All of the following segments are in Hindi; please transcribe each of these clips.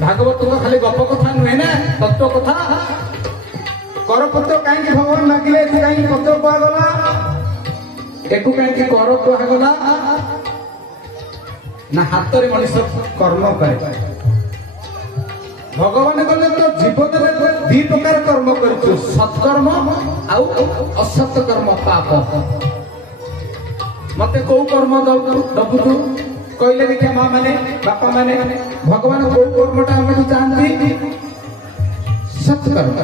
भागवत तो खाली गप कथा नुहे ना तत्व कथा करपत्र कहीं भगवान मागिले कहीं पत्र कुगला एकू कहीं कर कुगला ना हाथ में मनुष्य कर्म करे भगवान कहले तो जीवन में दी प्रकार कर्म कर सत्कर्म आउ असत कर्म पाप मते को कर्म दबुतु कहले देखिए माँ माने बापा माने भगवान को कर्मटा हमें चाहती सत्कर्म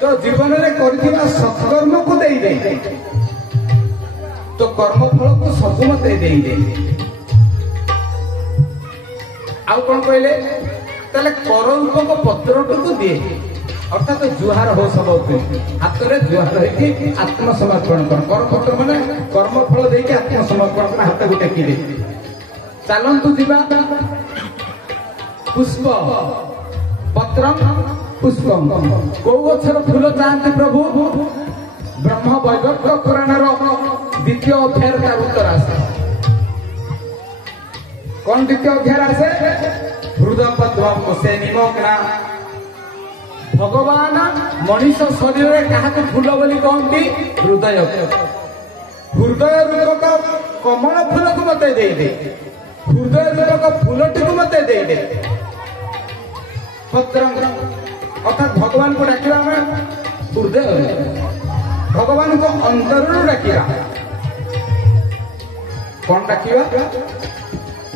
तो जीवन में कर सत्कर्म को दे दे तो कर्मफल को सब मत दे आउ कौन कहले ताले कर रूपक पत्र को दिए अर्थात जुहार हो सब हाथ में जुहार होगी आत्मसमर्पण कर पत्र माने कर्मफल देके आत्मसमर्पण हाथ को टेकी दे चलतु जीवा पुष्प पत्र पुष्प कौ गछर फूल चाहती प्रभु ब्रह्म वैवर्त पुराण द्वितीय अध्याय तार उत्तर आसे कौन द्वितीय अध्याय आसे हृदय पद्म से निमग्ना भगवान मनीष शरीर में क्या फूल बोली कहती हृदय हृदय रूपक कमल फूल को मत दे हृदय रूपक फूलटी को मत दे पत्र अर्थात भगवान को डाकिया हृदय भगवान को अंतर डाकिया कौन डाकिया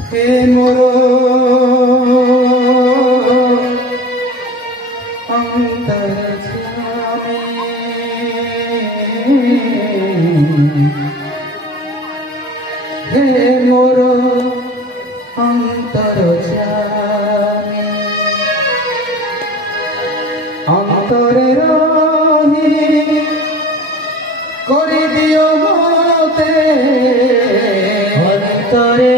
हे मोर अंतर हे मोर अंतर अंतरे रही कर दियो मते अंतरे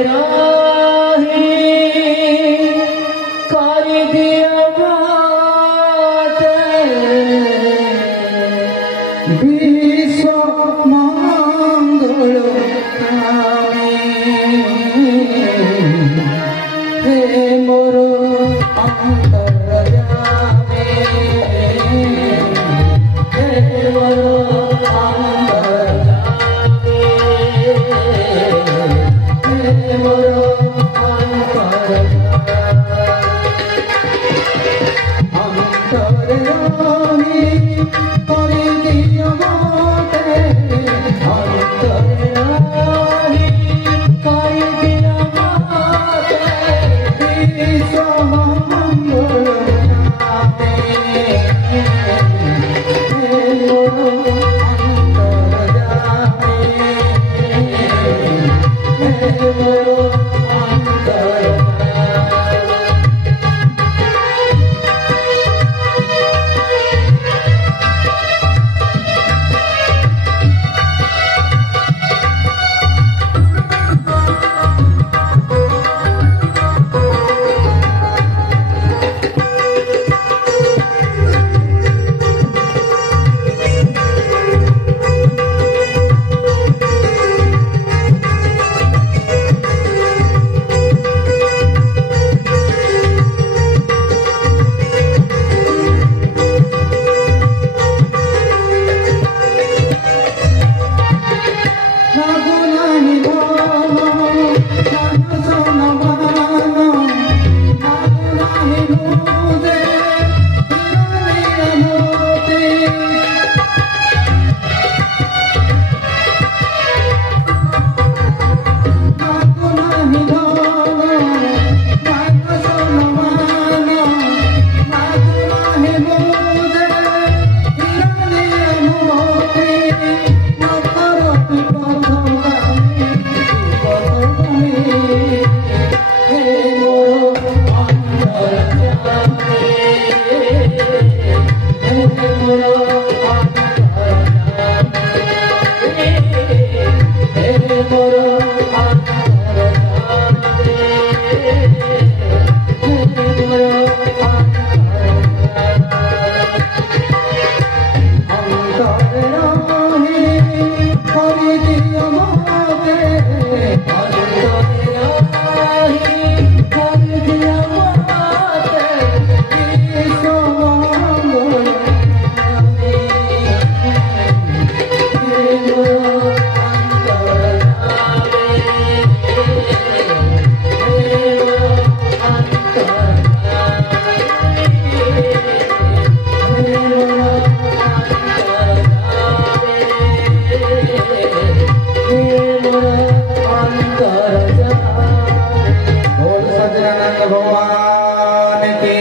बोल सच्चिदानंद भगवान की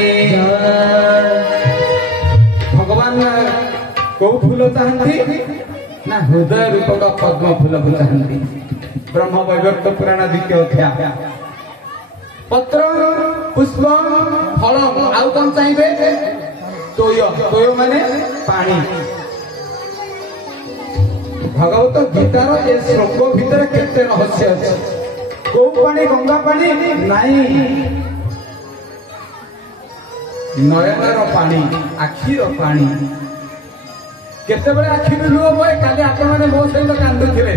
भगवान को फूल चाहती ना हृदय रूप का पद्म फूल को चाहती ब्रह्म वैवर्त पुराण द्वितीय अध्याय पत्र पुष्प फल आउ कौन चाहिए तोय तोय माने पानी भगवत गीतार ए श्लोक भितर केते रहस्य अछि को पानी गंगा पानी नाही नयनर पानी आखिर पानी केते बेले आखिर लुह बय काले आपण माने मो सहित कांदुथिले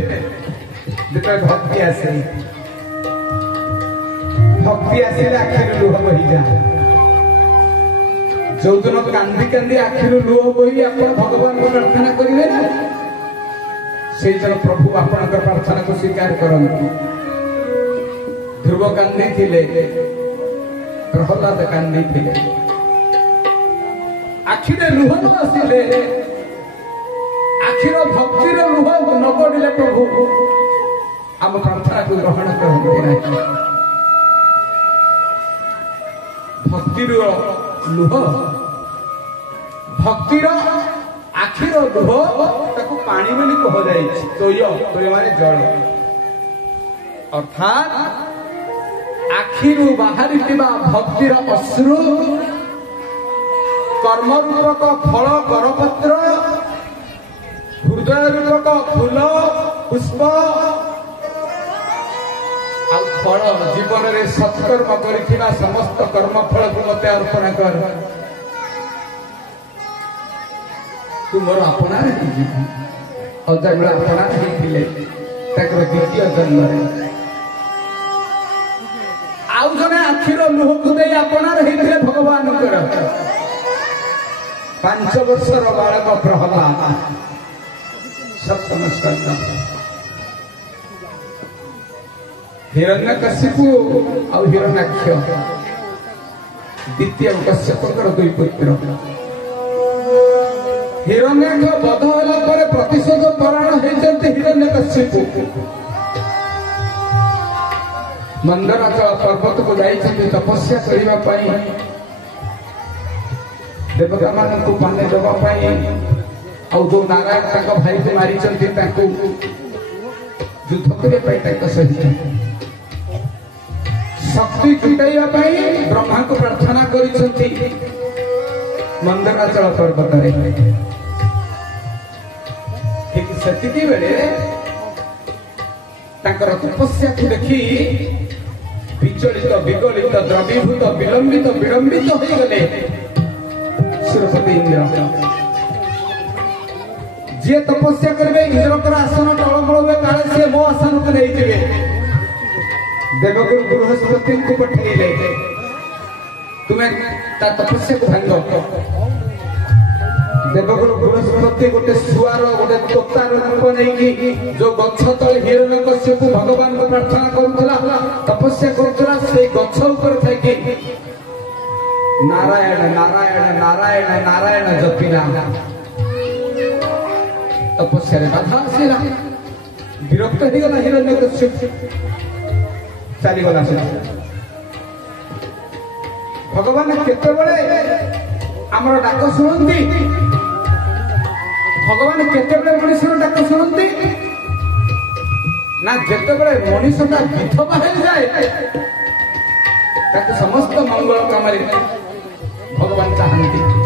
जेते भक्ति आसे आखिर लुह बही जा जो दिन कांदी कांदी आखिर लुह बही आपण भगवान को प्रार्थना करिवे ना से जन प्रभु आपण प्रार्थना को स्वीकार करंतु ध्रुव कांदी थिले प्रहलाद कांदी थिले आखिर लुह न आसिले आखिर भक्तिर लुह न पड़िले प्रभु आम प्रार्थना को ग्रहण करते नहीं भक्तिर लुह भक्तिर आखिर लुह ताको पानी बोली कह जाए तोय तोय माने जल अर्थात आखिरु बाहरी भक्तिर अश्रु कर्म रूपक फल करपत्र हृदय रूपक फूल पुष्प फल जीवन में सत्कर्म कर समस्त कर्म फल को मत अर्पण कर तू मोर अपनार अजाग अपनार द्वितीय जन्म आउ जने आखिर लुह को दे अपनार भगवान 5 वर्षर बालक प्रहलाद सप्तम स्कंद हिरण्यकशिपु और हिरण्याक्ष द्वितीय कश्यपकर 2 पुत्र हिरण्याक्ष बध होला पर प्रतिशोध परायण होइचंती हिरण्यकशिपु मंदराचल पर्वत को जाइछंती तपस्या करिवा पई देवता मान को पाने देवा पई और जो नारायण ताको भाई को मारिचंती ताको युद्ध करे पई ताको सहित शक्ति जुटाइवा पई ब्रह्मा को प्रार्थना करिसंती मंदराचल पर्वत रे ठीक सेतिकी बेले ताकर तपस्या को देखि विचलित विगलित द्रवीभूत विलंबित विलंबित हो गले सुरपति इंद्र जे तपस्या करबे इंद्र आसन टळमळ हुए काले से मो आसन को नहीं जिवे देवगुरु बृहस्पति को पठेले तुम्हें ता तपस्या को भांगो देवगुरु बृहस्पति गोटे सुआर गोटे तोतार रूप नहीं कि जो गछ तले हिरण्यकश्यप भगवान को प्रार्थना करथला तपस्या करथला से गछ ऊपर थाई कि नारायण नारायण नारायण नारायण जपिना तपस्या रे बाधा आसिला विरक्त हो गला हिरण्यकश्यप चली गला से भगवान केते बळे हमर डाक सुनंती भगवान केते बळे मनुष्यर डाक सुनंती ना जेते बळे मनुष्यटा विधवा हो जाए ताके समस्त मंगल कामरे भगवान चाहती